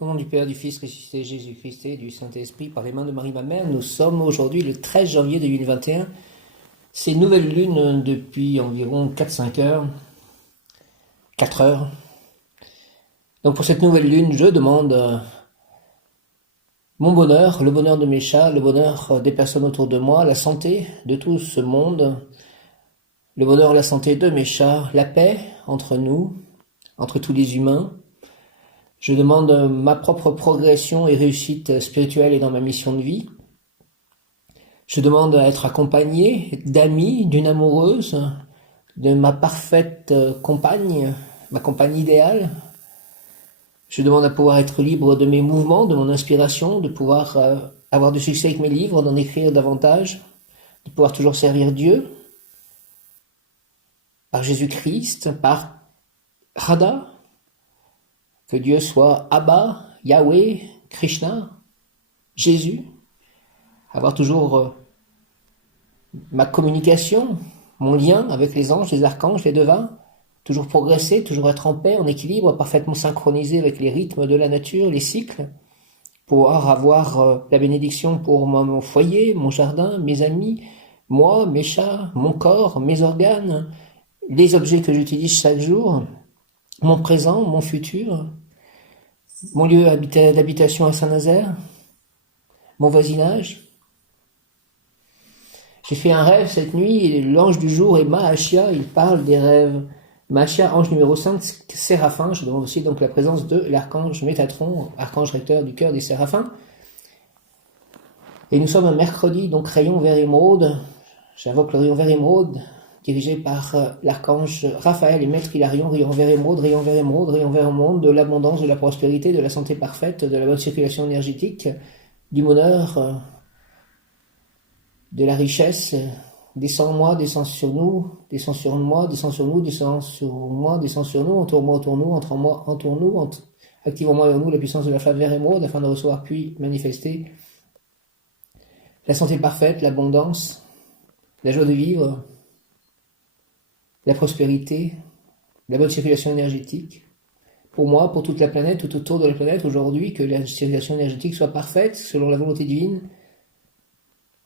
Au nom du Père, du Fils, ressuscité Jésus-Christ et du Saint-Esprit, par les mains de Marie, ma mère, nous sommes aujourd'hui le 13 janvier 2021. C'est nouvelle lune depuis environ 4-5 heures. 4 heures. Donc pour cette nouvelle lune, je demande mon bonheur, le bonheur de mes chats, le bonheur des personnes autour de moi, la santé de tout ce monde, le bonheur, la santé de mes chats, la paix entre nous, entre tous les humains. Je demande ma propre progression et réussite spirituelle et dans ma mission de vie. Je demande à être accompagné d'amis, d'une amoureuse, de ma parfaite compagne, ma compagne idéale. Je demande à pouvoir être libre de mes mouvements, de mon inspiration, de pouvoir avoir du succès avec mes livres, d'en écrire davantage, de pouvoir toujours servir Dieu, par Jésus-Christ, par Radha, que Dieu soit Abba, Yahweh, Krishna, Jésus, avoir toujours ma communication, mon lien avec les anges, les archanges, les devins, toujours progresser, toujours être en paix, en équilibre, parfaitement synchronisé avec les rythmes de la nature, les cycles, pouvoir avoir la bénédiction pour mon foyer, mon jardin, mes amis, moi, mes chats, mon corps, mes organes, les objets que j'utilise chaque jour, mon présent, mon futur, mon lieu d'habitation à Saint-Nazaire, mon voisinage. J'ai fait un rêve cette nuit, l'ange du jour est Mahashia, il parle des rêves. Mahashia, ange numéro 5, Séraphin, je demande aussi donc la présence de l'archange Métatron, archange recteur du cœur des Séraphins. Et nous sommes un mercredi, donc rayon vert émeraude. J'invoque le rayon vert émeraude, dirigé par l'archange Raphaël et maître Hilarion, rayon vert émeraude, rayon vert émeraude, rayon vert émeraude, de l'abondance, de la prospérité, de la santé parfaite, de la bonne circulation énergétique, du bonheur, de la richesse. Descends en moi, descends sur nous, descends sur moi, descends sur nous, descends sur moi, descends sur nous, entoure-moi, entoure-nous, entre en moi, entoure-nous, active en moi et en nous la puissance de la flamme vert émeraude afin de recevoir puis manifester la santé parfaite, l'abondance, la joie de vivre, la prospérité, la bonne circulation énergétique. Pour moi, pour toute la planète, tout autour de la planète, aujourd'hui, que la circulation énergétique soit parfaite, selon la volonté divine,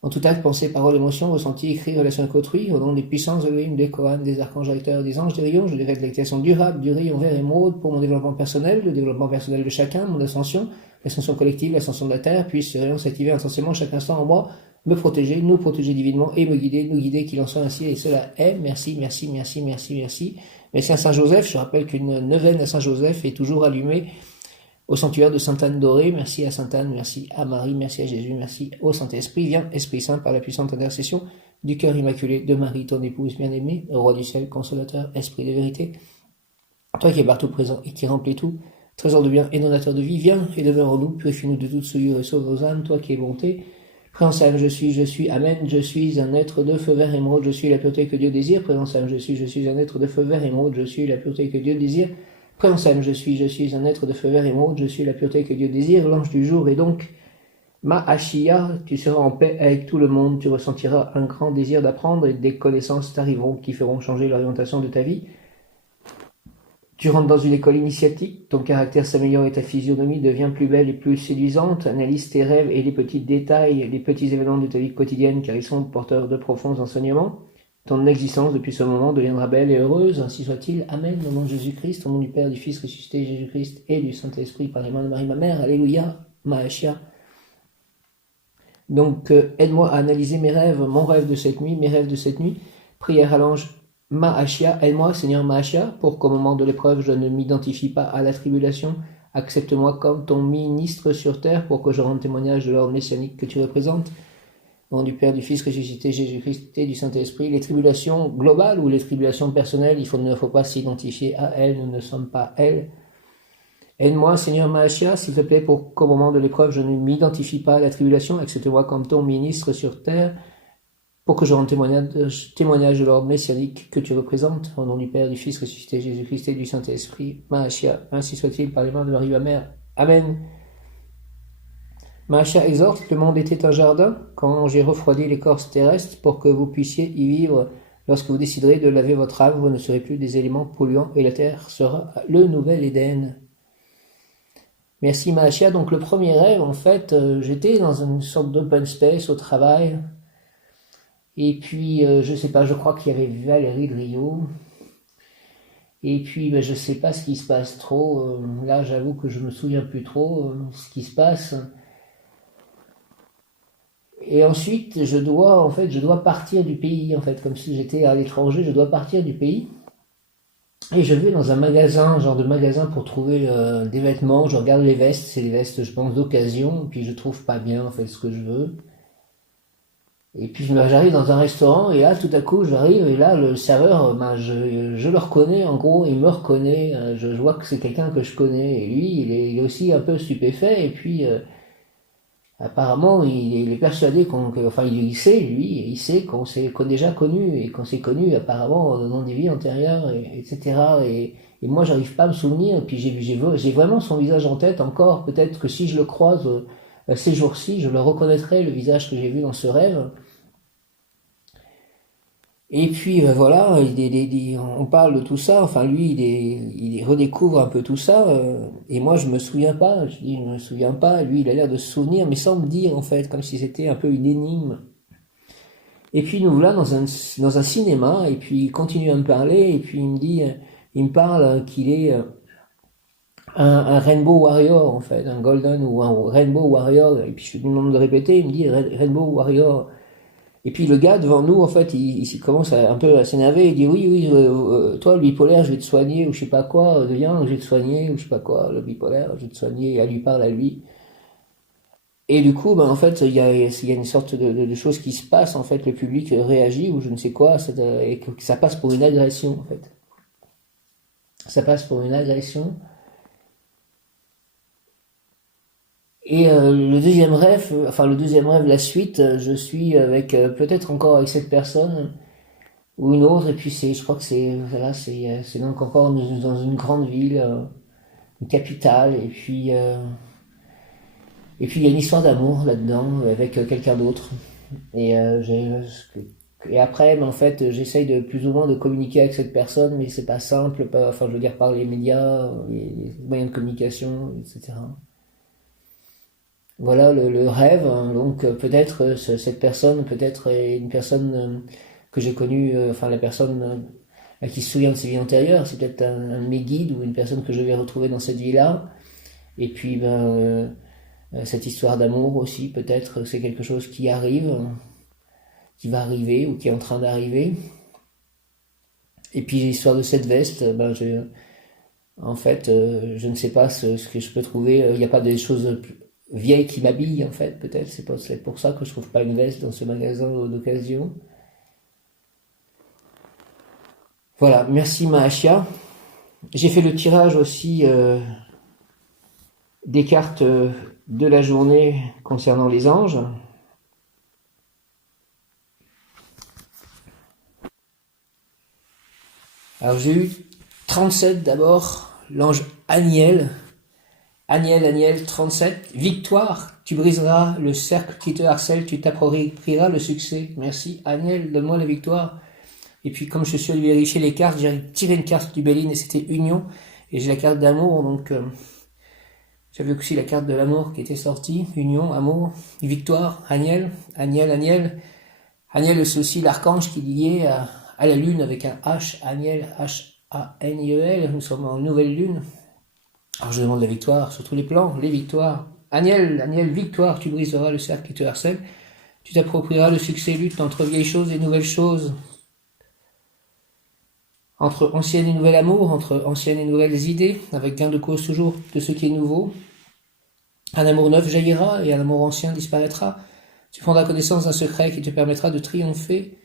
en tout acte, pensée, parole, émotion, ressenti, écrit, relation avec autrui, au nom des puissances de Elohim, des Kohanes, des archanges recteurs, des anges, des rayons, je décrète l'activation durable du rayon vert émeraude pour mon développement personnel, le développement personnel de chacun, mon ascension, l'ascension collective, l'ascension de la Terre, puisse ce rayon s'activer intensément chaque instant en moi, me protéger, nous protéger divinement et me guider, nous guider, qu'il en soit ainsi, et cela est. Merci, merci, merci, merci, merci. Merci à Saint-Joseph, je rappelle qu'une neuvaine à Saint-Joseph est toujours allumée au sanctuaire de Sainte-Anne Dorée. Merci à Sainte-Anne, merci à Marie, merci à Jésus, merci au Saint-Esprit. Viens, Esprit Saint, par la puissante intercession du cœur immaculé de Marie, ton épouse bien-aimée, roi du ciel, consolateur, esprit de vérité. Toi qui es partout présent et qui remplis tout, trésor de bien et donateur de vie, viens et demeure en nous, purifie-nous de toute souillure et sauve nos âmes, toi qui es bonté. Présence âme, je suis, amen, je suis un être de feu vert émeraude, je suis la pureté que Dieu désire. Présence âme, je suis un être de feu vert émeraude, je suis la pureté que Dieu désire. Présence âme, je suis un être de feu vert émeraude, je suis la pureté que Dieu désire. L'ange du jour est donc Mahashia, tu seras en paix avec tout le monde, tu ressentiras un grand désir d'apprendre et des connaissances t'arriveront qui feront changer l'orientation de ta vie. Tu rentres dans une école initiatique, ton caractère s'améliore et ta physionomie devient plus belle et plus séduisante. Analyse tes rêves et les petits détails, les petits événements de ta vie quotidienne car ils sont porteurs de profonds enseignements. Ton existence depuis ce moment deviendra belle et heureuse, ainsi soit-il. Amen. Au nom de Jésus-Christ, au nom du Père, du Fils ressuscité, Jésus-Christ et du Saint-Esprit, par les mains de Marie, ma mère. Alléluia, Mahashia. Donc, aide-moi à analyser mes rêves, mon rêve de cette nuit, mes rêves de cette nuit. Prière à l'ange Mahashia, aide-moi, Seigneur Mahashia, pour qu'au moment de l'épreuve, je ne m'identifie pas à la tribulation. Accepte-moi comme ton ministre sur terre pour que je rende témoignage de l'ordre messianique que tu représentes. Au nom du Père, du Fils ressuscité, Jésus-Christ et du Saint-Esprit. Les tribulations globales ou les tribulations personnelles, il ne faut pas s'identifier à elles, nous ne sommes pas elles. Aide-moi, Seigneur Mahashia, s'il te plaît, pour qu'au moment de l'épreuve, je ne m'identifie pas à la tribulation. Accepte-moi comme ton ministre sur terre, pour que je rende témoignage de l'ordre messianique que tu représentes. Au nom du Père, du Fils ressuscité, Jésus-Christ et du Saint-Esprit. Mahashia, ainsi soit-il par les mains de Marie, ma mère. Amen. Mahashia exhorte, le monde était un jardin, quand j'ai refroidi l'écorce terrestre pour que vous puissiez y vivre. Lorsque vous déciderez de laver votre âme, vous ne serez plus des éléments polluants et la terre sera le nouvel Éden. Merci Mahachia. Donc le premier rêve, en fait, j'étais dans une sorte d'open space au travail. Et puis, je sais pas, je crois qu'il y avait Valérie de Rio. Et puis, ben, je sais pas ce qui se passe trop. Là, j'avoue que je me souviens plus trop ce qui se passe. Et ensuite, je dois partir du pays, en fait, comme si j'étais à l'étranger, je dois partir du pays. Et je vais dans un magasin, genre de magasin pour trouver des vêtements. Je regarde les vestes, c'est des vestes, je pense, d'occasion. Puis je trouve pas bien, en fait, ce que je veux. Et puis j'arrive dans un restaurant et là, tout à coup, j'arrive et là, le serveur, ben, je le reconnais, en gros, il me reconnaît. Je vois que c'est quelqu'un que je connais. Et lui, il est aussi un peu stupéfait. Et puis, apparemment, il est persuadé enfin, il sait, lui, il sait qu'on s'est déjà connu et qu'on s'est connu apparemment dans des vies antérieures, etc. Et moi, j'arrive pas à me souvenir. Et puis j'ai vraiment son visage en tête encore. Peut-être que si je le croise ces jours-ci, je le reconnaîtrai, le visage que j'ai vu dans ce rêve. Et puis voilà, on parle de tout ça. Enfin, lui, il redécouvre un peu tout ça. Et moi, je me souviens pas. Je dis, je me souviens pas. Lui, il a l'air de se souvenir, mais sans me dire en fait, comme si c'était un peu une énigme. Et puis nous voilà dans un cinéma. Et puis il continue à me parler. Et puis il me parle qu'il est un Rainbow Warrior en fait, un Golden ou un Rainbow Warrior. Et puis je lui demande de répéter. Il me dit Rainbow Warrior. Et puis le gars devant nous, en fait, il commence un peu à s'énerver. Il dit oui, oui, toi le bipolaire, je vais te soigner ou je sais pas quoi. Viens, je vais te soigner ou je sais pas quoi. Le bipolaire, je vais te soigner. Et elle lui parle à lui. Et du coup, ben en fait, il y a une sorte de chose qui se passe. En fait, le public réagit ou je ne sais quoi, et que ça passe pour une agression. En fait, ça passe pour une agression. Et le deuxième rêve, la suite, je suis avec peut-être encore avec cette personne ou une autre, et puis je crois que c'est donc encore dans une grande ville, une capitale, et puis il y a une histoire d'amour là-dedans avec quelqu'un d'autre. Et et après, mais en fait, j'essaye de plus ou moins de communiquer avec cette personne, mais c'est pas simple, enfin je veux dire par les médias, les moyens de communication, etc. Voilà le rêve, hein. Donc peut-être cette personne, peut-être une personne que j'ai connue, enfin la personne qui se souvient de ses vies antérieures, c'est peut-être un de mes guides ou une personne que je vais retrouver dans cette vie-là. Et puis cette histoire d'amour aussi, peut-être c'est quelque chose qui arrive, qui va arriver ou qui est en train d'arriver. Et puis l'histoire de cette veste, en fait, je ne sais pas ce que je peux trouver. Il n'y a pas des choses vieilles qui m'habillent en fait, peut-être. C'est pour ça que je trouve pas une veste dans ce magasin d'occasion. Voilà, merci Mahachia. J'ai fait le tirage aussi des cartes de la journée concernant les anges. Alors j'ai eu 37 d'abord, l'ange Aniel. Aniel, 37. Victoire, tu briseras le cercle qui te harcèle, tu t'approprieras le succès. Merci Aniel, donne-moi la victoire. Et puis comme je suis allé vérifier les cartes, j'ai tiré une carte du Béline et c'était Union. Et j'ai la carte d'amour, donc j'avais aussi la carte de l'amour qui était sortie. Union, amour, victoire, Aniel. Aniel, c'est aussi l'archange qui est lié à la lune avec un H, Aniel, H-A-N-I-E-L. Nous sommes en nouvelle lune. Alors je demande la victoire sur tous les plans, les victoires. Aniel, victoire, tu briseras le cercle qui te harcèle. Tu t'approprieras le succès, lutte entre vieilles choses et nouvelles choses. Entre anciennes et nouvelles amours, entre anciennes et nouvelles idées, avec gain de cause toujours de ce qui est nouveau. Un amour neuf jaillira et un amour ancien disparaîtra. Tu prendras connaissance d'un secret qui te permettra de triompher.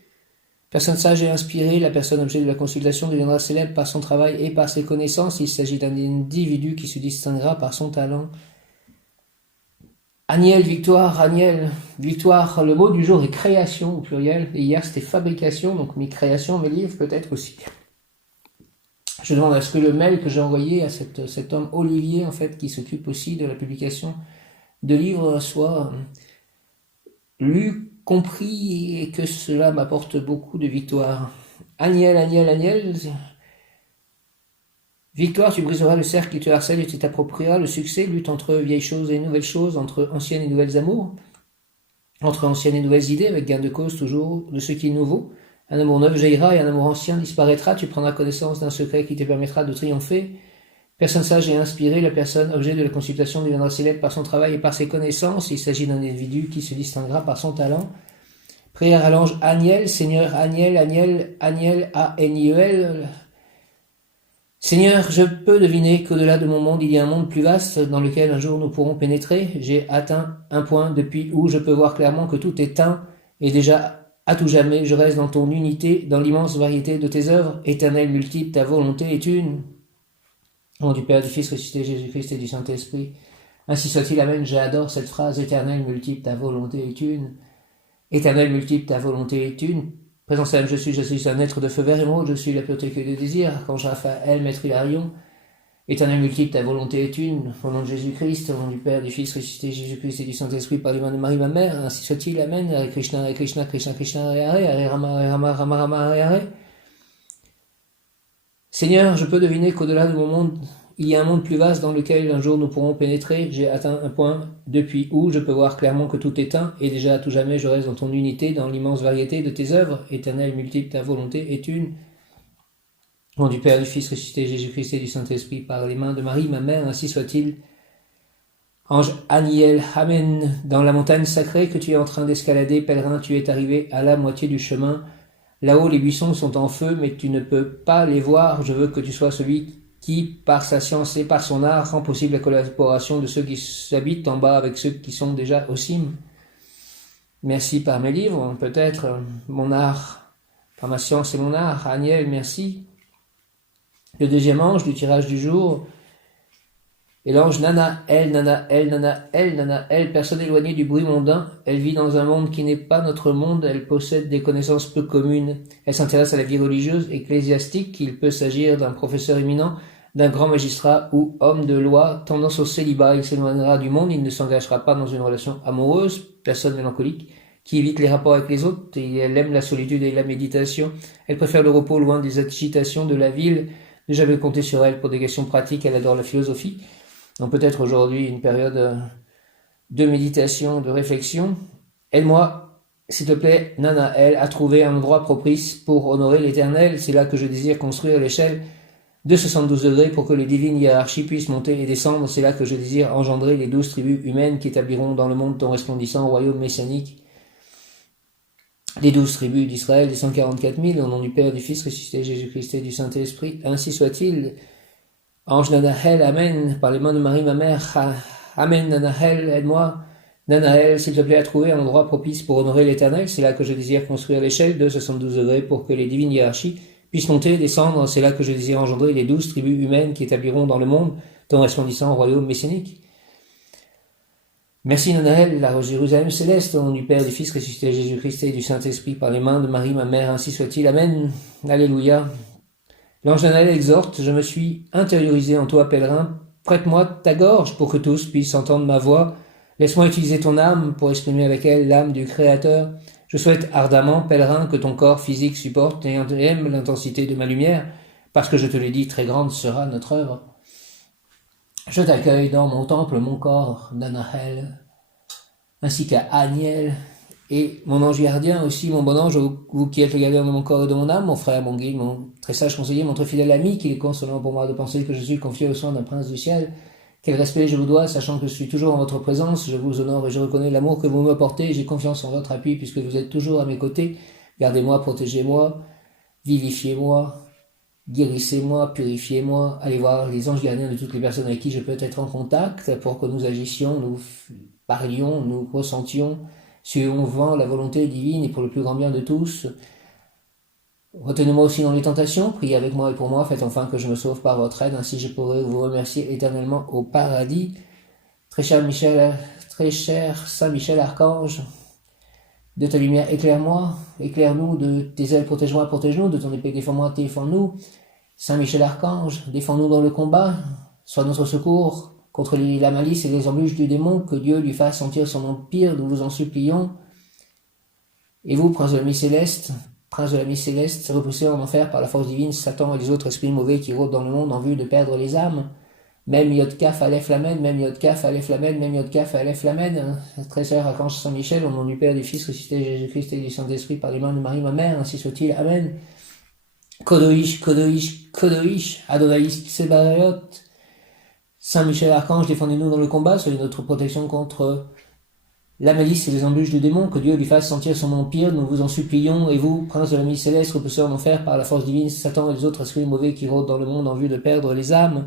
Personne sage et inspirée, la personne objet de la consultation deviendra célèbre par son travail et par ses connaissances. Il s'agit d'un individu qui se distinguera par son talent. Aniel, victoire, le mot du jour est création au pluriel. Et hier c'était fabrication, donc mes créations, mes livres peut-être aussi. Je demande à ce que le mail que j'ai envoyé à cet homme Olivier, en fait, qui s'occupe aussi de la publication de livres, soit lu, compris et que cela m'apporte beaucoup de victoire. Aniel, Victoire, tu briseras le cercle qui te harcèle et tu t'approprieras le succès, lutte entre vieilles choses et nouvelles choses, entre anciennes et nouvelles amours, entre anciennes et nouvelles idées, avec gain de cause toujours de ce qui est nouveau. Un amour neuf jaillira et un amour ancien disparaîtra, tu prendras connaissance d'un secret qui te permettra de triompher. Personne sage et inspirée, la personne objet de la consultation deviendra célèbre par son travail et par ses connaissances. Il s'agit d'un individu qui se distinguera par son talent. Prière à l'ange Aniel, Seigneur Aniel, Aniel, Aniel, A-N-I-E-L. Seigneur, je peux deviner qu'au-delà de mon monde, il y a un monde plus vaste dans lequel un jour nous pourrons pénétrer. J'ai atteint un point depuis où je peux voir clairement que tout est un et déjà à tout jamais. Je reste dans ton unité, dans l'immense variété de tes œuvres. Éternel, multiple, ta volonté est une. Au nom du Père, du Fils ressuscité, Jésus-Christ et du Saint-Esprit. Ainsi soit-il, amen. J'adore cette phrase. Éternel, multiple, ta volonté est une. Éternel, multiple, ta volonté est une. Présence même, je suis un être de feu vert émeraude, je suis la pureté que de désir. Archange Raphaël, maître Hilarion. Éternel multiple, ta volonté est une. Au nom de Jésus-Christ, au nom du Père, du Fils ressuscité, Jésus-Christ et du Saint-Esprit, par les mains de Marie, ma mère, ainsi soit-il, amen. Hare Krishna, Hare Krishna, Krishna Krishna, Hare Hare, Hare Rama, Hare Rama, Rama Rama, Hare Hare. Seigneur, je peux deviner qu'au-delà de mon monde, il y a un monde plus vaste dans lequel un jour nous pourrons pénétrer. J'ai atteint un point depuis où je peux voir clairement que tout est un, et déjà à tout jamais je reste dans ton unité, dans l'immense variété de tes œuvres. Éternel, multiple, ta volonté est une. Au nom du Père, du Fils ressuscité, Jésus-Christ et du Saint-Esprit, par les mains de Marie, ma mère, ainsi soit-il. Ange Aniel, amen. Dans la montagne sacrée que tu es en train d'escalader, pèlerin, tu es arrivé à la moitié du chemin. Là-haut, les buissons sont en feu, mais tu ne peux pas les voir. Je veux que tu sois celui qui, par sa science et par son art, rend possible la collaboration de ceux qui habitent en bas avec ceux qui sont déjà au cime. Merci par mes livres, peut-être mon art, par ma science et mon art. Aniel, merci. Le deuxième ange du tirage du jour est l'ange Nanaël, Nanaël, Nanaël, Nanaël, personne éloignée du bruit mondain. Elle vit dans un monde qui n'est pas notre monde, elle possède des connaissances peu communes. Elle s'intéresse à la vie religieuse, ecclésiastique, il peut s'agir d'un professeur éminent, d'un grand magistrat ou homme de loi, tendance au célibat. Il s'éloignera du monde, il ne s'engagera pas dans une relation amoureuse, personne mélancolique, qui évite les rapports avec les autres, et elle aime la solitude et la méditation. Elle préfère le repos loin des agitations de la ville. Ne jamais compter sur elle pour des questions pratiques, elle adore la philosophie. Donc peut-être aujourd'hui une période de méditation, de réflexion. Aide-moi, s'il te plaît, Nanaël, à trouver un endroit propice pour honorer l'Éternel. C'est là que je désire construire l'échelle de 72 degrés pour que les divines hiérarchies puissent monter et descendre. C'est là que je désire engendrer les 12 tribus humaines qui établiront dans le monde ton resplendissant royaume messianique. Les 12 tribus d'Israël, les 144 000, au nom du Père, du Fils ressuscité, Jésus-Christ et du Saint-Esprit. Ainsi soit-il. Ange Nanaël, amen, par les mains de Marie, ma mère, amen, Nanaël, aide-moi. Nanaël, s'il te plaît, à trouver un endroit propice pour honorer l'Éternel. C'est là que je désire construire l'échelle de 72 degrés pour que les divines hiérarchies puissent monter et descendre. C'est là que je désire engendrer les 12 tribus humaines qui établiront dans le monde ton resplendissant royaume messianique. Merci Nanaël, la Jérusalem céleste, au nom du Père, du Fils ressuscité, Jésus-Christ et du Saint-Esprit, par les mains de Marie, ma mère, ainsi soit-il, amen, alléluia. L'ange Nanaël exhorte, je me suis intériorisé en toi, pèlerin, prête-moi ta gorge pour que tous puissent entendre ma voix, laisse-moi utiliser ton âme pour exprimer avec elle l'âme du Créateur. Je souhaite ardemment, pèlerin, que ton corps physique supporte et aime l'intensité de ma lumière, parce que je te l'ai dit, très grande sera notre œuvre. Je t'accueille dans mon temple, mon corps, Nanaël, ainsi qu'à Aniel, et mon ange gardien aussi, mon bon ange, vous qui êtes le gardien de mon corps et de mon âme, mon frère, mon guide, mon très sage conseiller, mon très fidèle ami, qu'il est consolant pour moi de penser que je suis confié aux soins d'un prince du ciel. Quel respect je vous dois, sachant que je suis toujours en votre présence, je vous honore et je reconnais l'amour que vous me portez, j'ai confiance en votre appui puisque vous êtes toujours à mes côtés. Gardez-moi, protégez-moi, vivifiez-moi, guérissez-moi, purifiez-moi, allez voir les anges gardiens de toutes les personnes avec qui je peux être en contact pour que nous agissions, nous parlions, nous ressentions, suivons la volonté divine et pour le plus grand bien de tous. Retenez-moi aussi dans les tentations, priez avec moi et pour moi, faites enfin que je me sauve par votre aide, ainsi je pourrai vous remercier éternellement au paradis. Très cher Saint Michel Archange, de ta lumière éclaire-moi, éclaire-nous, de tes ailes protège-moi, protège-nous, de ton épée défends-moi, défends-nous. Saint Michel Archange, défends-nous dans le combat, sois notre secours contre la malice et les embûches du démon, que Dieu lui fasse sentir son empire, nous vous en supplions. Et vous, prince de la nuit céleste, prince de la nuit céleste, repoussé en enfer par la force divine, Satan et les autres esprits mauvais qui rôdent dans le monde en vue de perdre les âmes. Même Yod Kaf Aleph Lamed, même Yod Kaf Aleph Lamed, même Yod Kaf Aleph Lamed. Très cher archange Saint-Michel, au nom du Père, du Fils, ressuscité Jésus-Christ et du Saint-Esprit, par les mains de Marie, ma mère, ainsi soit-il. Amen. Kodoïch, Kodoïch, Kodoïch, Adonai Tsebaot. Saint-Michel archange, défendez-nous dans le combat, soyez notre protection contre la malice et les embûches du démon, que Dieu lui fasse sentir son empire, nous vous en supplions, et vous, prince de la nuit céleste, repousseur en enfer par la force divine, Satan et les autres esprits mauvais qui rôdent dans le monde en vue de perdre les âmes.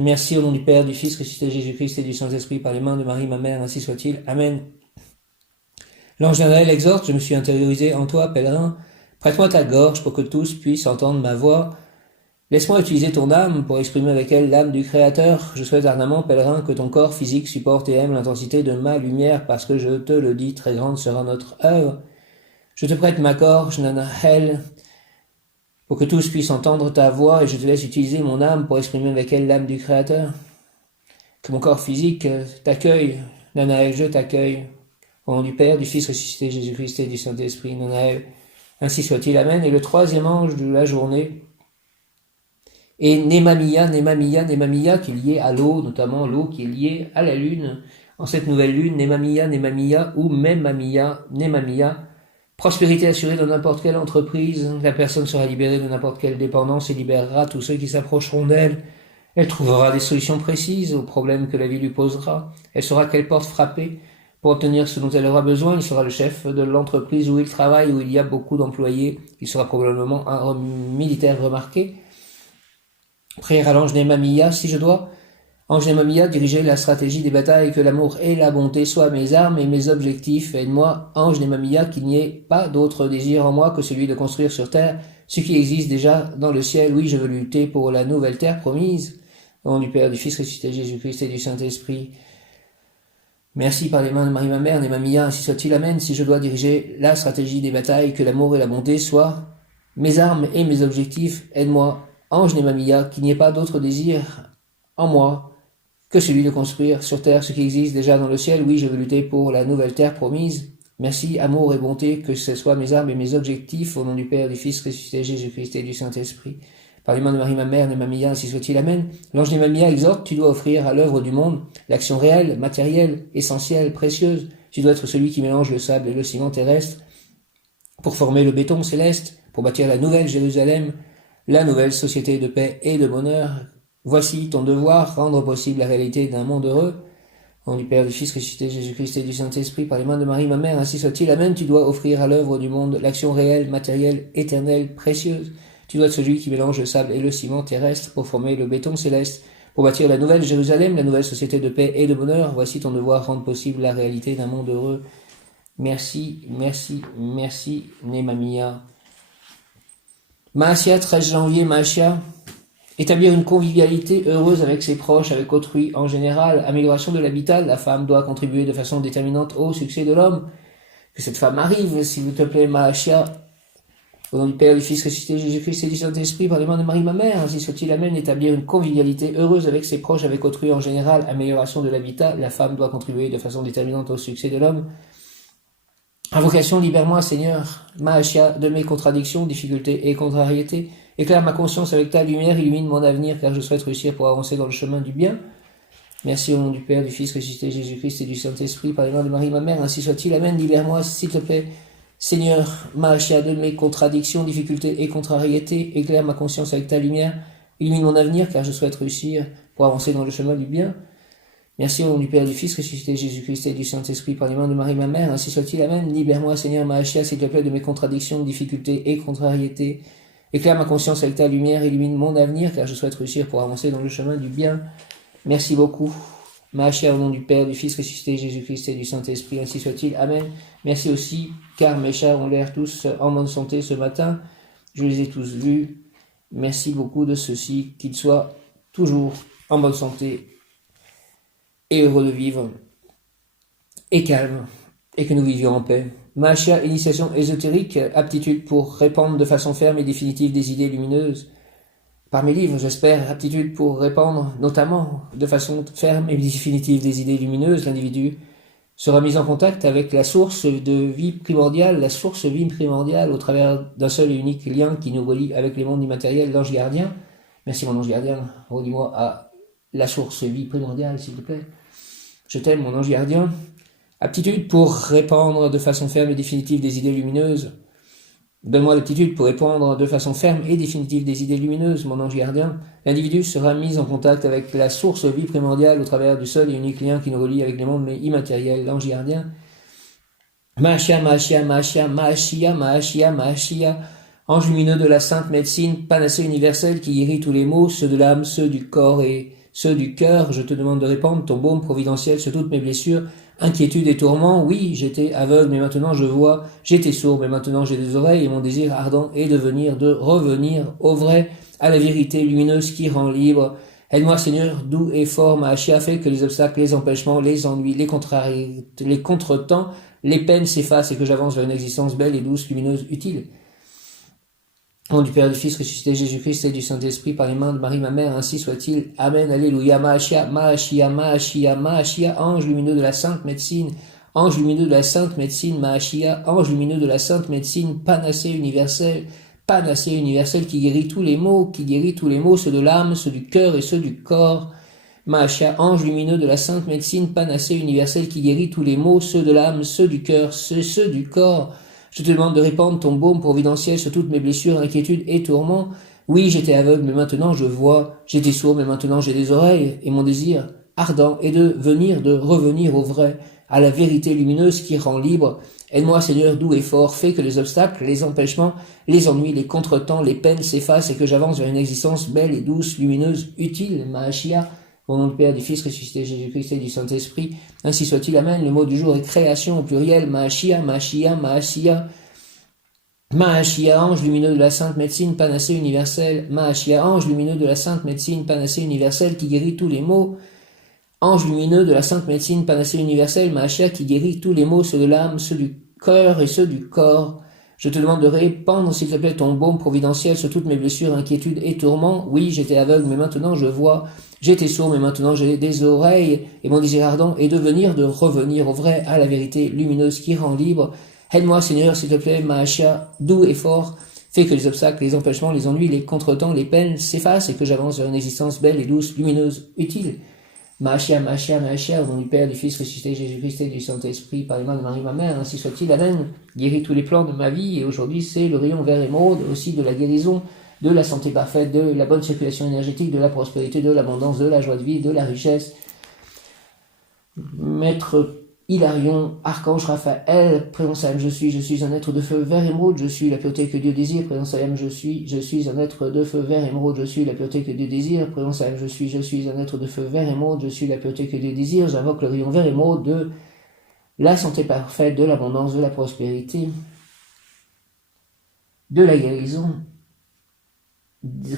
Merci au nom du Père, du Fils, ressuscité Jésus-Christ et du Saint-Esprit, par les mains de Marie, ma mère, ainsi soit-il. Amen. L'ange Naël exhorte, je me suis intériorisé en toi, pèlerin, prête-moi ta gorge pour que tous puissent entendre ma voix. Laisse-moi utiliser ton âme pour exprimer avec elle l'âme du Créateur. Je souhaite ardemment, pèlerin, que ton corps physique supporte et aime l'intensité de ma lumière, parce que je te le dis, très grande sera notre œuvre. Je te prête ma gorge, Naël, pour que tous puissent entendre ta voix, et je te laisse utiliser mon âme pour exprimer avec elle l'âme du Créateur. Que mon corps physique t'accueille, Nanaël, je t'accueille. Au nom du Père, du Fils ressuscité Jésus-Christ et du Saint-Esprit, Nanaël. Ainsi soit-il, Amen. Et le troisième ange de la journée est Nemamia, qui est lié à l'eau, notamment l'eau qui est liée à la lune. En cette nouvelle lune, Nemamia ou Memamia, Nemamia, prospérité assurée dans n'importe quelle entreprise, la personne sera libérée de n'importe quelle dépendance et libérera tous ceux qui s'approcheront d'elle. Elle trouvera des solutions précises aux problèmes que la vie lui posera. Elle saura quelle porte frapper pour obtenir ce dont elle aura besoin. Il sera le chef de l'entreprise où il travaille, où il y a beaucoup d'employés. Il sera probablement un militaire remarqué. Prière à l'ange Nemamia, si je dois. Ange Nemamia, diriger la stratégie des batailles, que l'amour et la bonté soient mes armes et mes objectifs. Aide-moi, ange Nemamia, qu'il n'y ait pas d'autre désir en moi que celui de construire sur terre ce qui existe déjà dans le ciel. Oui, je veux lutter pour la nouvelle terre promise. Au nom du Père, du Fils ressuscité Jésus-Christ et du Saint-Esprit. Merci par les mains de Marie, ma mère, Nemamia, ainsi soit-il. Amen. Si je dois diriger la stratégie des batailles, que l'amour et la bonté soient mes armes et mes objectifs. Aide-moi, ange Nemamia, qu'il n'y ait pas d'autre désir en moi que celui de construire sur terre ce qui existe déjà dans le ciel. Oui, je veux lutter pour la nouvelle terre promise. Merci, amour et bonté, que ce soit mes armes et mes objectifs, au nom du Père, du Fils ressuscité Jésus-Christ et du Saint-Esprit. Par les mains de Marie, ma mère, Nemamia, ainsi soit-il. Amen. L'ange Nemamia exhorte, tu dois offrir à l'œuvre du monde l'action réelle, matérielle, essentielle, précieuse. Tu dois être celui qui mélange le sable et le ciment terrestre pour former le béton céleste, pour bâtir la nouvelle Jérusalem, la nouvelle société de paix et de bonheur. Voici ton devoir, rendre possible la réalité d'un monde heureux. Au nom du Père, du Fils ressuscité Jésus-Christ et du Saint-Esprit, par les mains de Marie, ma mère, ainsi soit-il. Amen. Tu dois offrir à l'œuvre du monde l'action réelle, matérielle, éternelle, précieuse. Tu dois être celui qui mélange le sable et le ciment terrestre pour former le béton céleste, pour bâtir la nouvelle Jérusalem, la nouvelle société de paix et de bonheur. Voici ton devoir, rendre possible la réalité d'un monde heureux. Merci, merci, merci, Nemamia. Maasia, 13 janvier, Maasia. Établir une convivialité heureuse avec ses proches, avec autrui en général. Amélioration de l'habitat, la femme doit contribuer de façon déterminante au succès de l'homme. Que cette femme arrive, s'il te plaît, Maasia. Au nom du Père, du Fils ressuscité Jésus-Christ et du Saint-Esprit, par les mains de Marie, ma mère, ainsi soit-il. Amen. Établir une convivialité heureuse avec ses proches, avec autrui en général. Amélioration de l'habitat, la femme doit contribuer de façon déterminante au succès de l'homme. Invocation, libère-moi, Seigneur, Maasia, de mes contradictions, difficultés et contrariétés. Éclaire ma conscience avec ta lumière, illumine mon avenir, car je souhaite réussir pour avancer dans le chemin du bien. Merci au nom du Père, du Fils ressuscité Jésus-Christ et du Saint-Esprit, par les mains de Marie, ma mère, ainsi soit-il. Amen. Libère-moi, s'il te plaît, Seigneur, Maasia, de mes contradictions, difficultés et contrariétés. Éclaire ma conscience avec ta lumière, illumine mon avenir, car je souhaite réussir pour avancer dans le chemin du bien. Merci au nom du Père, du Fils ressuscité Jésus-Christ et du Saint-Esprit, par les mains de Marie, ma mère, ainsi soit-il. Amen. Libère-moi, Seigneur, Maasia, s'il te plaît, de mes contradictions, difficultés et contrariétés. Éclaire ma conscience avec ta lumière, illumine mon avenir, car je souhaite réussir pour avancer dans le chemin du bien. Merci beaucoup. Maasia, au nom du Père, du Fils ressuscité Jésus-Christ et du Saint-Esprit, ainsi soit-il. Amen. Merci aussi, car mes chats ont l'air tous en bonne santé ce matin. Je les ai tous vus. Merci beaucoup de ceux-ci, qu'ils soient toujours en bonne santé et heureux de vivre et calme, et que nous vivions en paix. Maasia, initiation ésotérique, aptitude pour répandre de façon ferme et définitive des idées lumineuses. Par mes livres, j'espère, aptitude pour répandre notamment de façon ferme et définitive des idées lumineuses. L'individu sera mise en contact avec la source de vie primordiale, au travers d'un seul et unique lien qui nous relie avec les mondes immatériels, l'ange gardien. Merci mon ange gardien, relie-moi à la source vie primordiale, s'il te plaît. Je t'aime mon ange gardien. Aptitude pour répandre de façon ferme et définitive des idées lumineuses. Donne-moi l'aptitude pour répandre de façon ferme et définitive des idées lumineuses, mon ange gardien. L'individu sera mis en contact avec la source vie primordiale au travers du seul et unique lien qui nous relie avec les mondes immatériels, l'ange gardien. Mahashia, Mahashia, Mahashia, Mahashia, Mahashia, Mahashia, ange lumineux de la sainte médecine, panacée universelle qui guérit tous les maux, ceux de l'âme, ceux du corps et ceux du cœur. Je te demande de répandre ton baume providentiel sur toutes mes blessures, inquiétudes et tourments. Oui, j'étais aveugle, mais maintenant je vois. J'étais sourd, mais maintenant j'ai des oreilles. Et mon désir ardent est de revenir au vrai, à la vérité lumineuse qui rend libre. Aide-moi, Seigneur, doux et fort, Mahashia, fait que les obstacles, les empêchements, les ennuis, les contretemps, les peines s'effacent et que j'avance vers une existence belle et douce, lumineuse, utile. Au nom du Père, du Fils, ressuscité Jésus-Christ et du Saint-Esprit, par les mains de Marie, ma mère, ainsi soit-il. Amen, alléluia, Mahashia, Mahashia, Mahashia, Mahashia, ange lumineux de la sainte médecine, ange lumineux de la sainte médecine, Mahashia, ange lumineux de la sainte médecine, panacée universelle qui guérit tous les maux, ceux de l'âme, ceux du cœur et ceux du corps. Mahashia, ange lumineux de la sainte médecine, panacée universelle qui guérit tous les maux, ceux de l'âme, ceux du cœur, ceux du corps. Je te demande de répandre ton baume providentiel sur toutes mes blessures, inquiétudes et tourments. Oui, j'étais aveugle, mais maintenant je vois. J'étais sourd, mais maintenant j'ai des oreilles. Et mon désir ardent est de revenir au vrai, à la vérité lumineuse qui rend libre. Aide-moi, Seigneur, doux et fort, fais que les obstacles, les empêchements, les ennuis, les contretemps, les peines s'effacent et que j'avance vers une existence belle et douce, lumineuse, utile. Mahashia, au nom du Père, du Fils, ressuscité Jésus-Christ et du Saint-Esprit, ainsi soit-il, amen. Le mot du jour est création au pluriel, Mahashia, Mahashia, Mahashia. Mahashia, ange lumineux de la sainte médecine, panacée universelle. Mahashia, ange lumineux de la sainte médecine, panacée universelle qui guérit tous les maux. Ange lumineux de la sainte médecine, panacée universelle, Mahashia qui guérit tous les maux, ceux de l'âme, ceux du cœur et ceux du corps. Je te demande de répandre, s'il te plaît, ton baume providentiel sur toutes mes blessures, inquiétudes et tourments. Oui, j'étais aveugle, mais maintenant je vois. J'étais sourd, mais maintenant j'ai des oreilles. Et mon désir ardent est de revenir au vrai, à la vérité lumineuse qui rend libre. Aide-moi, Seigneur, s'il te plaît, Mahashia, doux et fort. Fais que les obstacles, les empêchements, les ennuis, les contretemps, les peines s'effacent et que j'avance vers une existence belle et douce, lumineuse, utile. Mahashia, Mahashia, Mahashia, au nom du Père, du Fils, ressuscité Jésus-Christ et du Saint-Esprit, par les mains de Marie, ma mère, ainsi soit-il, amen. Guéris tous les plans de ma vie, et aujourd'hui c'est le rayon vert émeraude, aussi de la guérison, de la santé parfaite, de la bonne circulation énergétique, de la prospérité, de l'abondance, de la joie de vivre, de la richesse. Maître Hilarion, Archange Raphaël, présent Salem, je suis un être de feu vert émeraude, je suis la pureté que Dieu désire, présent Salem, je suis un être de feu vert émeraude, je suis la pureté que Dieu désire, présent Salem, je suis un être de feu vert émeraude, je suis la pureté que Dieu désire, j'invoque le rayon vert émeraude de la santé parfaite, de l'abondance, de la prospérité, de la guérison,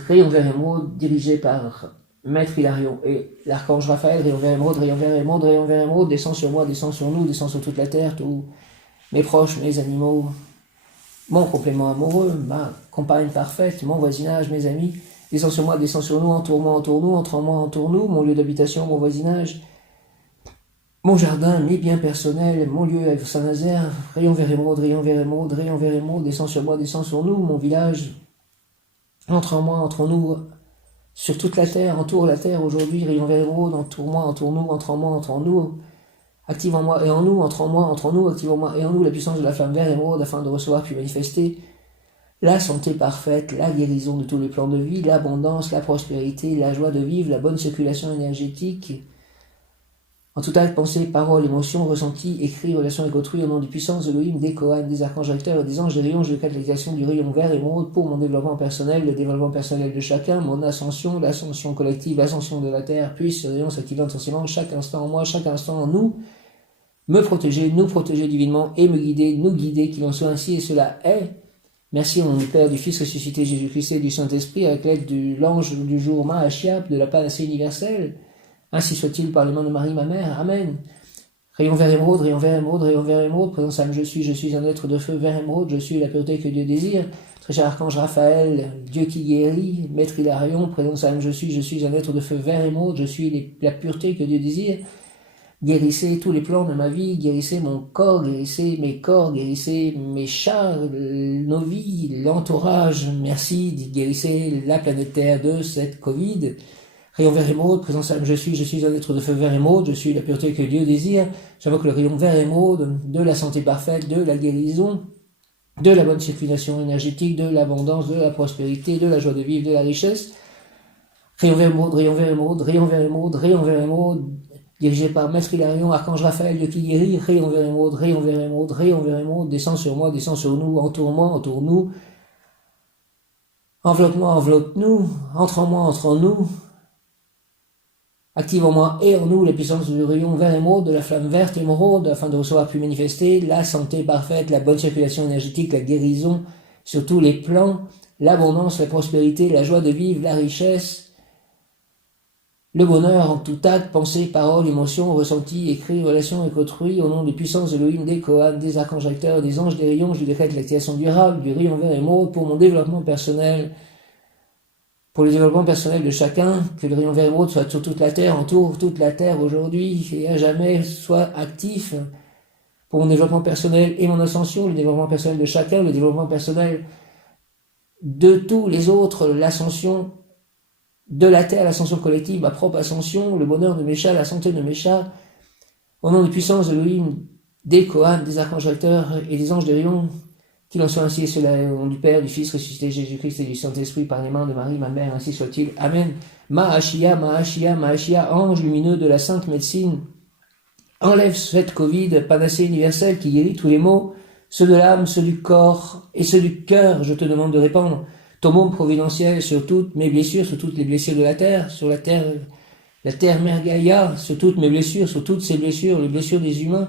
rayon vert émeraude dirigé par Maître Hilarion et l'archange Raphaël, rayon vert émeraude, rayon vert émeraude, rayon vert émeraude, descend sur moi, descend sur nous, descend sur toute la terre, tous mes proches, mes animaux, mon complément amoureux, ma compagne parfaite, mon voisinage, mes amis, descend sur moi, descend sur nous, entoure-moi, entoure-nous, entre en moi, entoure-nous, mon lieu d'habitation, mon voisinage, mon jardin, mes biens personnels, mon lieu à Saint-Nazaire, rayon vert émeraude, rayon vert émeraude, rayon vert émeraude, descend sur moi, descend sur nous, mon village, entre en moi, entre nous, sur toute la terre, entoure la terre aujourd'hui, rayon vert émeraude, entoure-moi, entoure-nous, entre en moi, entre en nous, active en moi et en nous, entre en moi, entre en nous, active en moi et en nous la puissance de la flamme vert émeraude afin de recevoir puis manifester la santé parfaite, la guérison de tous les plans de vie, l'abondance, la prospérité, la joie de vivre, la bonne circulation énergétique, en tout acte, pensée, parole, émotion, ressenti, écrit, relation avec autrui, au nom des puissances de Elohim, des Kohan, des archanges recteurs et des anges, des rayons, je décrète l'activation du rayon vert émeraude pour mon développement personnel, le développement personnel de chacun, mon ascension, l'ascension collective, l'ascension de la terre, puisse ce rayon s'activer intensément chaque instant en moi, chaque instant en nous, me protéger, nous protéger divinement et me guider, nous guider, qu'il en soit ainsi et cela est. Merci au nom du Père, du Fils ressuscité Jésus-Christ et du Saint-Esprit, avec l'aide de l'ange du jour Mahashia, de la panacée universelle. Ainsi soit-il par les mains de Marie, ma mère. Amen. Rayon vert émeraude, rayon vert émeraude, rayon vert émeraude, présent Salem, je suis un être de feu vert émeraude, je suis la pureté que Dieu désire. Très cher archange Raphaël, Dieu qui guérit, Maître Hilarion, présent Salem, je suis un être de feu vert émeraude, je suis la pureté que Dieu désire. Guérissez tous les plans de ma vie, guérissez mon corps, guérissez mes chats, nos vies, l'entourage. Merci, guérissez la planète Terre de cette Covid. Rayon vert émeraude, présence âme, je suis un être de feu vert émeraude, je suis la pureté que Dieu désire. J'invoque le rayon vert émeraude de la santé parfaite, de la guérison, de la bonne circulation énergétique, de l'abondance, de la prospérité, de la joie de vivre, de la richesse. Rayon vert émeraude, rayon vert émeraude, rayon vert émeraude, rayon vert émeraude, dirigé par Maître Hilarion, Archange Raphaël, Dieu qui guérit. Rayon vert émeraude, rayon vert émeraude, rayon vert émeraude, descend sur moi, descend sur nous, entoure-moi, entoure-nous. Enveloppe-moi, enveloppe-nous, entre en moi, entre en nous. Active en moi et en nous la puissance du rayon vert émeraude, de la flamme verte émeraude, afin de recevoir puis manifester la santé parfaite, la bonne circulation énergétique, la guérison sur tous les plans, l'abondance, la prospérité, la joie de vivre, la richesse, le bonheur en tout acte, pensée, parole, émotion, ressenti, écrit, relation avec autrui, au nom des puissances d'Elohim, des Kohanes, des archanges acteurs, des anges, des rayons, je décrète l'activation durable du rayon vert émeraude pour mon développement personnel, pour le développement personnel de chacun, que le rayon vert émeraude soit sur toute la Terre, entoure toute la Terre aujourd'hui et à jamais, soit actif pour mon développement personnel et mon ascension, le développement personnel de chacun, le développement personnel de tous les autres, l'ascension de la Terre, l'ascension collective, ma propre ascension, le bonheur de mes chats, la santé de mes chats, au nom des puissances de Elohim, des Kohanes, des archanges acteurs et des anges des rayons, qu'il en soit ainsi, cela au nom du Père, du Fils, ressuscité Jésus-Christ et du Saint-Esprit, par les mains de Marie, ma mère, ainsi soit-il. Amen. Mahashia, Mahashia, Mahashia, ange lumineux de la sainte médecine, enlève cette Covid, panacée universelle qui guérit tous les maux, ceux de l'âme, ceux du corps et ceux du cœur, je te demande de répandre ton baume providentiel sur toutes mes blessures, sur toutes les blessures de la terre, sur la terre mère Gaïa, sur toutes mes blessures, sur toutes ces blessures, les blessures des humains.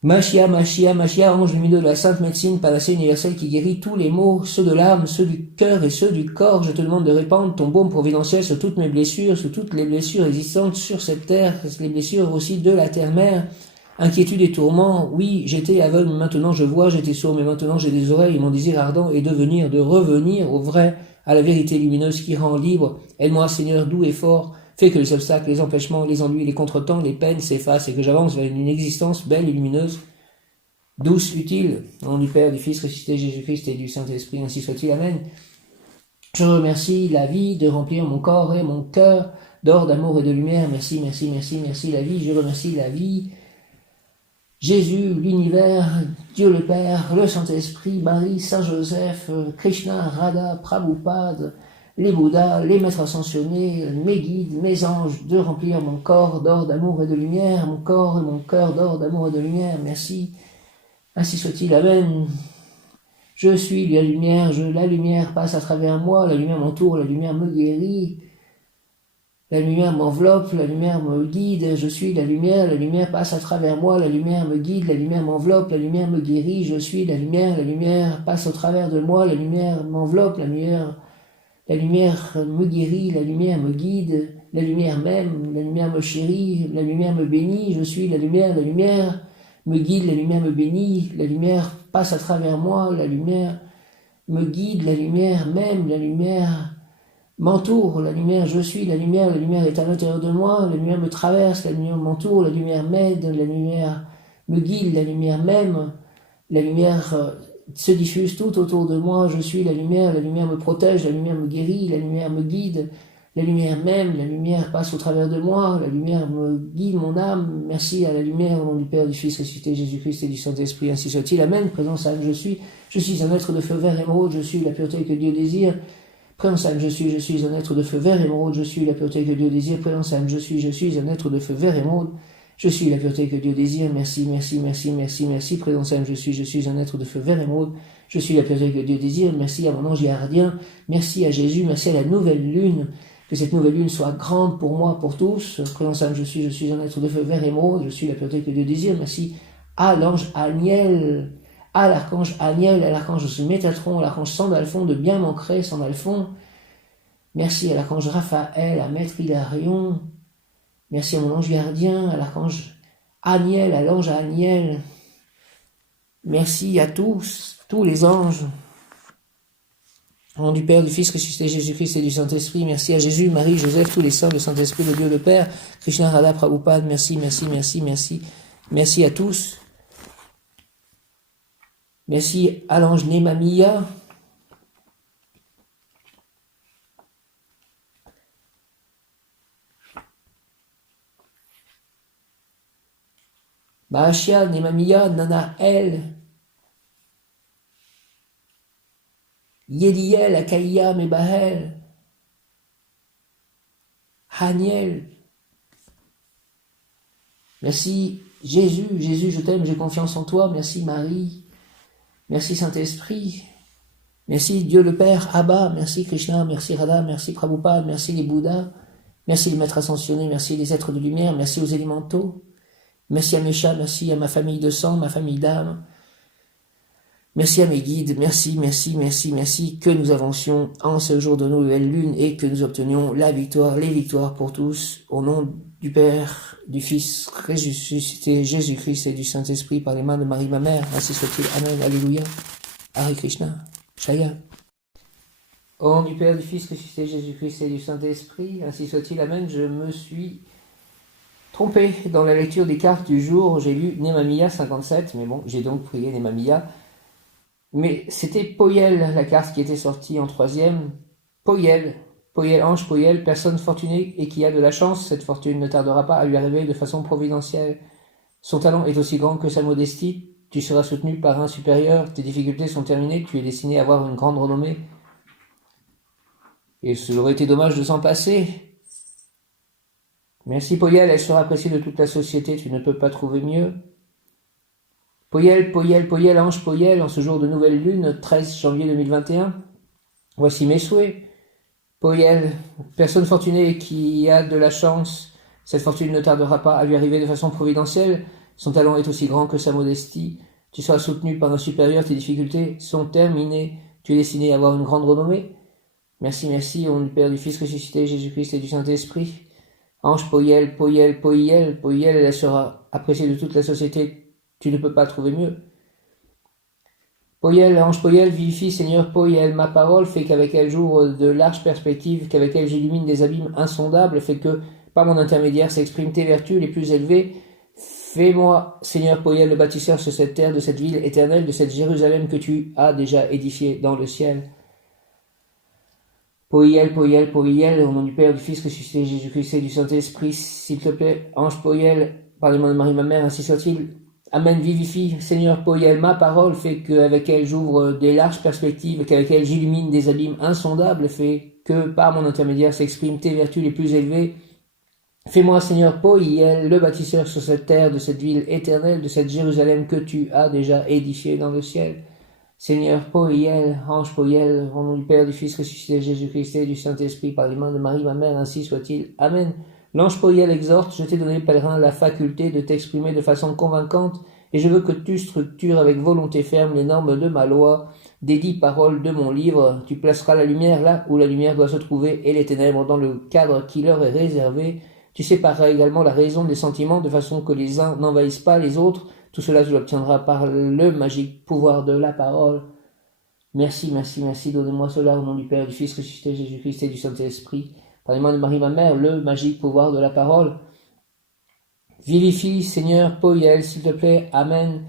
Machia, Machia, Machia, ange lumineux de la sainte médecine, panacée universelle qui guérit tous les maux, ceux de l'âme, ceux du cœur et ceux du corps. Je te demande de répandre ton baume providentiel sur toutes mes blessures, sur toutes les blessures existantes sur cette terre, les blessures aussi de la terre-mère. Inquiétude et tourment, oui, j'étais aveugle, mais maintenant je vois, j'étais sourd, mais maintenant j'ai des oreilles, et mon désir ardent est de revenir au vrai, à la vérité lumineuse qui rend libre. Aide-moi, Seigneur, doux et fort, fais que les obstacles, les empêchements, les ennuis, les contretemps, les peines s'effacent, et que j'avance vers une existence belle et lumineuse, douce, utile, au nom du Père, du Fils, ressuscité Jésus-Christ et du Saint-Esprit, ainsi soit-il, Amen. Je remercie la vie de remplir mon corps et mon cœur d'or, d'amour et de lumière. Merci, merci, merci, merci la vie, je remercie la vie, Jésus, l'univers, Dieu le Père, le Saint-Esprit, Marie, Saint-Joseph, Krishna, Radha, Prabhupada, les Bouddhas, les maîtres ascensionnés, mes guides, mes anges, de remplir mon corps d'or, d'amour et de lumière, mon corps et mon cœur d'or, d'amour et de lumière. Merci. Ainsi soit-il. Amen. Je suis la lumière passe à travers moi, la lumière m'entoure, la lumière me guérit. La lumière m'enveloppe, la lumière me guide, je suis la lumière passe à travers moi, la lumière me guide, la lumière m'enveloppe, la lumière me guérit, je suis la lumière passe au travers de moi, la lumière m'enveloppe, la lumière me guérit, la lumière me guide, la lumière m'aime, la lumière me chérit, la lumière me bénit, je suis la lumière me guide, la lumière me bénit, la lumière passe à travers moi, la lumière me guide, la lumière m'aime, la lumière m'entoure, la lumière, je suis la lumière est à l'intérieur de moi, la lumière me traverse, la lumière m'entoure, la lumière m'aide, la lumière me guide, la lumière m'aime, la lumière se diffuse tout autour de moi, je suis la lumière me protège, la lumière me guérit, la lumière me guide, la lumière m'aime, la lumière passe au travers de moi, la lumière me guide mon âme, merci à la lumière, au nom du Père, du Fils, ressuscité Jésus-Christ et du Saint-Esprit, ainsi soit-il, Amen, présence âme, je suis un être de feu vert émeraude, je suis la pureté que Dieu désire, Présence âme, je suis un être de feu vert émeraude, je suis la pureté que Dieu désire. Présence âme, je suis un être de feu vert émeraude, je suis la pureté que Dieu désire. Merci, merci, merci, merci, merci. Présence âme, je suis un être de feu vert émeraude, je suis la pureté que Dieu désire. Merci à mon ange gardien, merci à Jésus, merci à la nouvelle lune. Que cette nouvelle lune soit grande pour moi, pour tous. Présence âme, je suis un être de feu vert émeraude, je suis la pureté que Dieu désire. Merci à l'ange Aniel, à l'archange Aniel, à l'archange Métatron, à l'archange Sandalphon, de bien m'ancrer, Sandalphon. Merci à l'archange Raphaël, à Maître Hilarion. Merci à mon ange gardien, à l'archange Aniel, à l'ange Aniel. Merci à tous les anges. Au nom du Père, du Fils, ressuscité Jésus-Christ et du Saint-Esprit, merci à Jésus, Marie, Joseph, tous les saints, le Saint-Esprit, le Dieu le Père, Krishna, Radha, Prabhupada, merci, merci, merci, merci. Merci à tous. Merci à l'ange Nemamiya. Bahashya, Nemamiya, Nana El, Yediel, Akaya, Mebahel, Haniel. Merci Jésus, Jésus, je t'aime, j'ai confiance en toi. Merci Marie. Merci Saint-Esprit. Merci Dieu le Père, Abba. Merci Krishna, merci Radha, merci Prabhupada, merci les Bouddhas. Merci les maîtres ascensionnés, merci les êtres de lumière, merci aux élémentaux. Merci à mes chats, merci à ma famille de sang, ma famille d'âme. Merci à mes guides, merci, merci, merci, merci, que nous avancions en ce jour de nouvelle lune et que nous obtenions la victoire, les victoires pour tous, au nom du Père, du Fils, ressuscité Jésus-Christ et du Saint-Esprit par les mains de Marie ma mère, ainsi soit-il, Amen, Alléluia, Hare Krishna, Shaya. Au nom du Père, du Fils, ressuscité Jésus-Christ et du Saint-Esprit, ainsi soit-il, Amen, je me suis trompé dans la lecture des cartes du jour, j'ai lu Nemamiya 57, mais bon, j'ai donc prié Nemamiya. Mais c'était Poyel, la carte qui était sortie en troisième. Poyel, ange Poyel, personne fortunée et qui a de la chance, cette fortune ne tardera pas à lui arriver de façon providentielle. Son talent est aussi grand que sa modestie, tu seras soutenu par un supérieur, tes difficultés sont terminées, tu es destiné à avoir une grande renommée. Et cela aurait été dommage de s'en passer. Merci Poyel, elle sera appréciée de toute la société, tu ne peux pas trouver mieux. Poyel, ange Poyel, en ce jour de nouvelle lune, 13 janvier 2021. Voici mes souhaits. Poyel, personne fortunée qui a de la chance, cette fortune ne tardera pas à lui arriver de façon providentielle, son talent est aussi grand que sa modestie, tu seras soutenu par un supérieur, tes difficultés sont terminées, tu es destiné à avoir une grande renommée. Merci, merci, au nom du Père, du Fils ressuscité, Jésus-Christ et du Saint-Esprit. Ange Poyel, elle sera appréciée de toute la société, tu ne peux pas trouver mieux. Poyel, ange Poyel, vivifie, Seigneur Poyel, ma parole fait qu'avec elle j'ouvre de larges perspectives, qu'avec elle j'illumine des abîmes insondables, fait que, par mon intermédiaire, s'expriment tes vertus les plus élevées. Fais-moi, Seigneur Poyel, le bâtisseur sur cette terre, de cette ville éternelle, de cette Jérusalem que tu as déjà édifiée dans le ciel. Poyel, au nom du Père, du Fils ressuscité, Jésus-Christ et du Saint-Esprit, s'il te plaît, ange Poyel, par les mains de Marie ma mère, ainsi soit-il. Amen, vivifie, Seigneur Poyel, ma parole fait qu'avec elle j'ouvre des larges perspectives, qu'avec elle j'illumine des abîmes insondables, fait que par mon intermédiaire s'expriment tes vertus les plus élevées. Fais-moi, Seigneur Poyel, le bâtisseur sur cette terre, de cette ville éternelle, de cette Jérusalem que tu as déjà édifiée dans le ciel. Seigneur Poyel, ange Poyel, au nom du Père, du Fils ressuscité, Jésus-Christ et du Saint-Esprit, par les mains de Marie ma mère, ainsi soit-il. Amen. L'ange Poyel exhorte, je t'ai donné, pèlerin, la faculté de t'exprimer de façon convaincante, et je veux que tu structures avec volonté ferme les normes de ma loi, des 10 paroles de mon livre. Tu placeras la lumière là où la lumière doit se trouver, et les ténèbres dans le cadre qui leur est réservé. Tu sépareras également la raison des sentiments, de façon que les uns n'envahissent pas les autres. Tout cela tu l'obtiendras par le magique pouvoir de la parole. Merci, merci, merci, donnez-moi cela au nom du Père, du Fils ressuscité, Jésus-Christ et du Saint-Esprit. Par les mains de Marie ma mère, le magique pouvoir de la parole. Vivifie, Seigneur Poyel, s'il te plaît, Amen.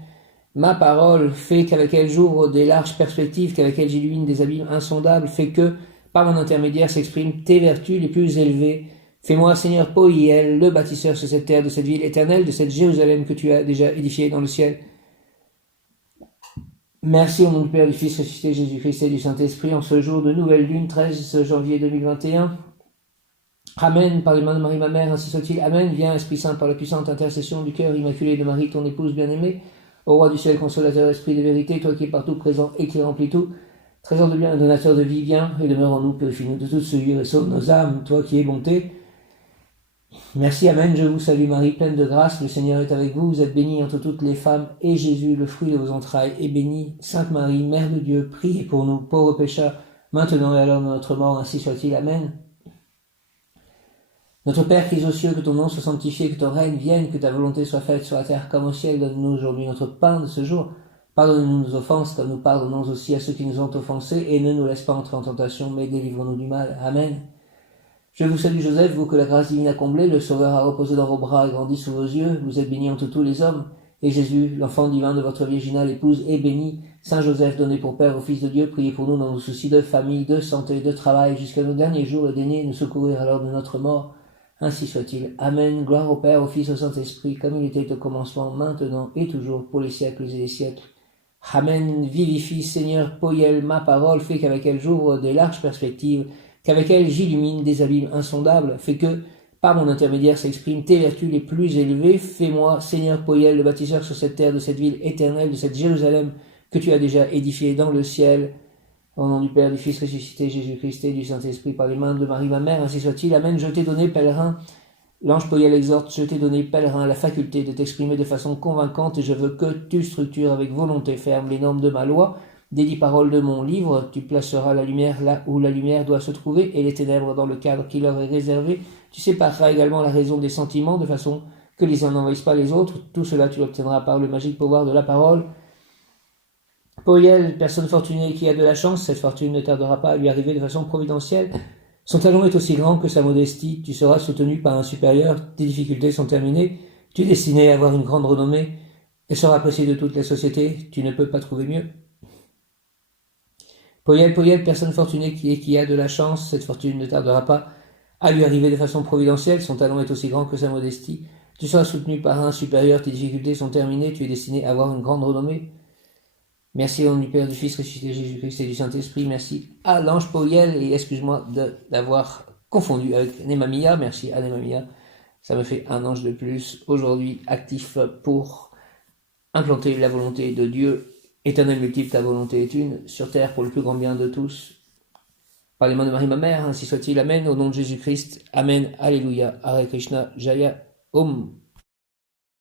Ma parole fait qu'avec elle j'ouvre des larges perspectives, qu'avec elle j'illumine des abîmes insondables, fait que, par mon intermédiaire, s'expriment tes vertus les plus élevées. Fais-moi, Seigneur Poyel, le bâtisseur sur cette terre, de cette ville éternelle, de cette Jérusalem que tu as déjà édifiée dans le ciel. Merci au nom du Père, du Fils ressuscité, Jésus-Christ et du Saint-Esprit, en ce jour de nouvelle lune, 13 janvier 2021. Amen, par les mains de Marie ma mère, ainsi soit-il. Amen, viens Esprit Saint, par la puissante intercession du cœur immaculé de Marie, ton épouse bien-aimée, au roi du ciel, consolateur, esprit de vérité, toi qui es partout présent et qui remplis tout, trésor de bien, donateur de vie, viens et demeure en nous, purifie-nous de toute souillure et sauve nos âmes, toi qui es bonté. Merci, Amen, je vous salue Marie, pleine de grâce, le Seigneur est avec vous, vous êtes bénie entre toutes les femmes, et Jésus, le fruit de vos entrailles, est béni. Sainte Marie, Mère de Dieu, priez pour nous, pauvres pécheurs, maintenant et à l'heure de notre mort, ainsi soit-il. Amen. Notre Père qui es aux cieux, que ton nom soit sanctifié, que ton règne vienne, que ta volonté soit faite sur la terre comme au ciel. Donne-nous aujourd'hui notre pain de ce jour. Pardonne-nous nos offenses, comme nous pardonnons aussi à ceux qui nous ont offensés, et ne nous laisse pas entrer en tentation, mais délivre-nous du mal. Amen. Je vous salue Joseph, vous que la grâce divine a comblé, le Sauveur a reposé dans vos bras et grandi sous vos yeux, vous êtes bénie entre tous les hommes, et Jésus, l'enfant divin de votre virginale épouse, est béni. Saint Joseph, donné pour Père au Fils de Dieu, priez pour nous dans nos soucis de famille, de santé, de travail, jusqu'à nos derniers jours, et daignez nous secourir à l'heure de notre mort. Ainsi soit-il. Amen. Gloire au Père, au Fils, au Saint-Esprit, comme il était au commencement, maintenant et toujours, pour les siècles et les siècles. Amen. Vivifie, Seigneur, Poyel, ma parole, fait qu'avec elle j'ouvre des larges perspectives, qu'avec elle j'illumine des abîmes insondables, fait que, par mon intermédiaire, s'expriment tes vertus les plus élevées. Fais-moi, Seigneur Poyel, le bâtisseur sur cette terre, de cette ville éternelle, de cette Jérusalem que tu as déjà édifiée dans le ciel. Au nom du Père, du Fils ressuscité, Jésus-Christ et du Saint-Esprit, par les mains de Marie, ma mère, ainsi soit-il. Amen. Je t'ai donné, pèlerin. L'ange Poyel exhorte, je t'ai donné, pèlerin, la faculté de t'exprimer de façon convaincante, et je veux que tu structures avec volonté ferme les normes de ma loi, des 10 paroles de mon livre. Tu placeras la lumière là où la lumière doit se trouver, et les ténèbres dans le cadre qui leur est réservé. Tu sépareras également la raison des sentiments, de façon que les uns n'envahissent pas les autres. Tout cela tu l'obtiendras par le magique pouvoir de la parole. Poyel, personne fortunée qui a de la chance, cette fortune ne tardera pas à lui arriver de façon providentielle. Son talent est aussi grand que sa modestie, tu seras soutenu par un supérieur, tes difficultés sont terminées, tu es destiné à avoir une grande renommée, et sera apprécié de toute la société, tu ne peux pas trouver mieux. Poyel, personne fortunée qui a de la chance, cette fortune ne tardera pas à lui arriver de façon providentielle, son talent est aussi grand que sa modestie, tu seras soutenu par un supérieur, tes difficultés sont terminées, tu es destiné à avoir une grande renommée. Merci au nom du Père, du Fils, ressuscité Jésus-Christ et du Saint-Esprit. Merci à l'ange Poyel, et excuse-moi d'avoir confondu avec Nemamia. Merci à Nemamia. Ça me fait un ange de plus aujourd'hui actif pour implanter la volonté de Dieu. Éternel multiple, ta volonté est une, sur terre pour le plus grand bien de tous. Par les mains de Marie, ma mère, ainsi soit-il. Amen. Au nom de Jésus-Christ. Amen. Alléluia. Hare Krishna. Jaya Om.